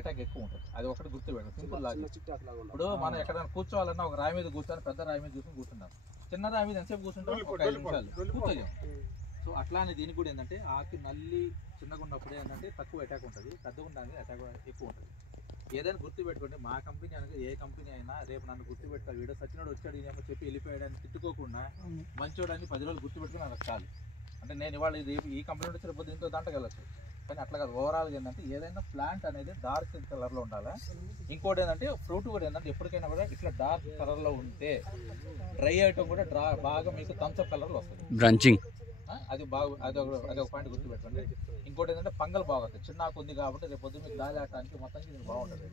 Attack ఎక్కువ ఉంటుంది. అది ఒకటి గుర్తుపెట్టాలి. Simple logic. ఇప్పుడు మనం ఎక్కడైనా కూర్చోవాలన్నా ఒక రాయి మీద కూర్చొని పెద్ద రాయి మీద చూసుకుని కూర్చుంటాం. చిన్న రాయి మీద ఎంతసేపు కూర్చుంటాం? ఒక 5 నిమిషాలు కూర్చోలేం. సో అట్లానే దీనికి కూడా ఏంటంటే ఆకు నల్లి చిన్నగా ఉన్నప్పుడు ఏంటంటే తక్కువ అటాక్ ఉంటుంది, పెద్దగా ఉండడానికి అటాక్ ఎక్కువ ఉంటుంది. ఏదైనా గుర్తుపెట్టుకోండి. మా కంపెనీ అనేది ఏ కంపెనీ అయినా రేపు నన్ను గుర్తుపెట్టాలి, వీడియో సచ్చినోడు వచ్చాడు ఇదేమో చెప్పి వెళ్ళిపోయాడని తిట్టుకోకుండా మంచోడని 10 రోజులు గుర్తుపెట్టుకుని నాకు చాలు. అంటే నేను ఇవాళ ఈ కంపెనీ వచ్చి రేపు ఇంకో దాంట్లోకి వెళ్ళచ్చు. కానీ అట్లా కాదు. ఓవరాల్గా ఏంటంటే ఏదైనా ప్లాంట్ అనేది డార్క్ కలర్లో ఉండాలి. ఇంకోటి ఏంటంటే ఫ్రూట్ కూడా ఏంటంటే ఎప్పటికైనా కూడా ఇట్లా డార్క్ కలర్లో ఉంటే డ్రై ఐటమ్ కూడా బాగా మీకు థమ్స్అప్ కలర్లో వస్తుంది. బ్రాంచింగ్ అది బాగా అదొక పాయింట్ గుర్తుపెట్టండి. ఇంకోటి ఏంటంటే పంగల్ బాగుంటుంది. చిన్న ఆకు ఉంది కాబట్టి రేపు పొద్దున్న మీకు గాలి ఆడటానికి మొత్తానికి ఇది బాగుంటుంది.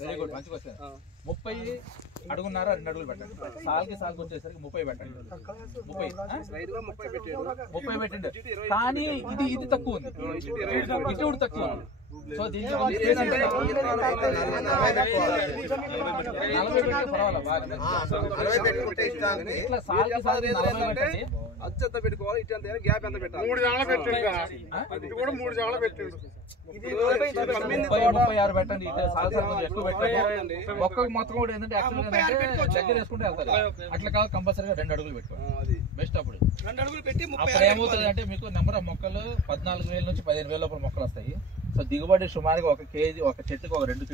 వెరీ గుడ్, మంచిగా వచ్చింది. 30 అడుగున్నారా 2 అడుగులు పెట్టండి. సాల్కి వచ్చేసరికి 30 పెట్టండి. 30 పెట్టండి. కానీ ఇది తక్కువ ఉంది, ఇటు తక్కువ ఉంది. సో దీనికి 40 అచ్చంత పెట్టుకోవాలి. ఇటు ఎంత గ్యాప్ ఎంత పెట్టాలి? 36 పెట్టండి. ఎక్కువ పెట్టండి. మొక్కకు మొత్తం కూడా ఏంటంటే దగ్గర వేసుకుంటే వెళ్తారు. అట్లా కాదు, కంపల్సరీగా 2 అడుగులు పెట్టుకోవాలి. బెస్ట్. అప్పుడు 2 అడుగులు పెట్టి అప్పుడు ఏమవుతుంది అంటే మీకు నెంబర్ ఆఫ్ మొక్కలు 14,000 నుంచి 15,000 లోపల మొక్కలు వస్తాయి. సో దిగుబడి సుమారుగా ఒక చెట్టుకు ఒక 2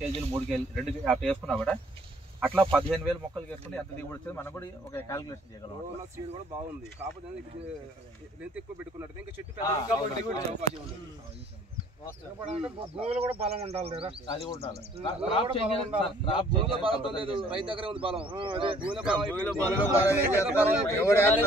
కేజీలు 3 కేజీలు 2 అట్లా వేసుకున్నా కూడా అట్లా 15,000 మొక్కలు వేసుకుంటే ఎంత దిగుబడి వచ్చేది మనం కూడా ఒక క్యాలిక్యులేషన్ చేయగలం. సీడ్ కూడా బాగుంది. కాకపోతే లెంత్ ఎక్కువ పెట్టుకున్నట్టు ఇంకా చెట్టు భూములు కూడా బలం ఉండాలి. అది కూడా ఉండాలి. రైతు దగ్గర ఉంది బలం.